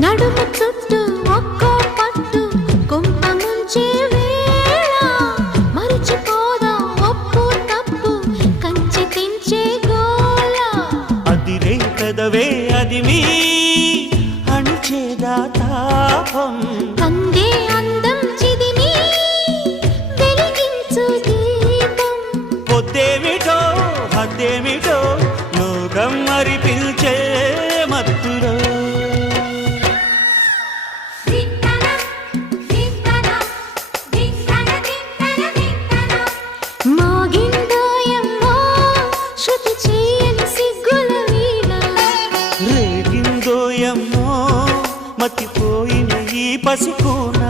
నడుము చుట్టూ ఒక్కో పట్టు కొంప ముంచే వేళ మరిచిపోదా ఒప్పు తప్పు కంచి తెంచే గోల అదిరే పెదవే అది మీ అణిచేదా తాపం కందే అందం చిదిమి వెలిగించు దీపం పొద్దేమిటో హద్దేమిటో లోకం మరి పిల్చే మత్తులో మోగిందోయమ్మో శృతి చేయని సిగ్గుల వీణ రేగిందోయమ్మో మతిపోయిన ఈ పసికూన